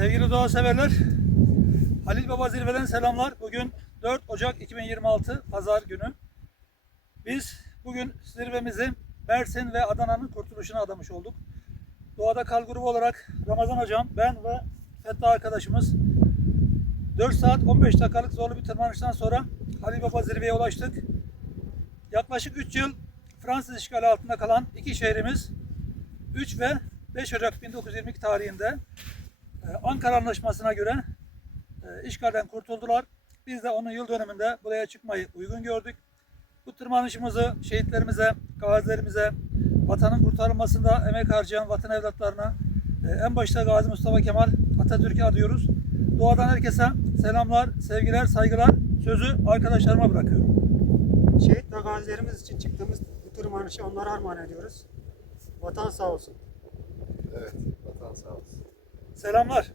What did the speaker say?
Sevgili doğa severler, Halil Baba Zirve'den selamlar. Bugün 4 Ocak 2026 Pazar günü. Biz bugün zirvemizi Mersin ve Adana'nın kurtuluşuna adamış olduk. Doğada Kal grubu olarak Ramazan hocam, ben ve Fettah arkadaşımız 4 saat 15 dakikalık zorlu bir tırmanıştan sonra Halil Baba Zirve'ye ulaştık. Yaklaşık 3 yıl Fransız işgali altında kalan iki şehrimiz 3 ve 5 Ocak 1922 tarihinde Ankara Anlaşması'na göre e, işgalden kurtuldular. Biz de onun yıl dönümünde buraya çıkmayı uygun gördük. Bu tırmanışımızı şehitlerimize, gazilerimize, vatanın kurtarılmasında emek harcayan vatan evlatlarına e, en başta Gazi Mustafa Kemal Atatürk'e adıyoruz. Doğadan herkese selamlar, sevgiler, saygılar. Sözü arkadaşlarıma bırakıyorum. Şehit ve gazilerimiz için çıktığımız bu tırmanışı onlara armağan ediyoruz. Vatan sağ olsun. Evet, vatan sağ olsun. Selamlar.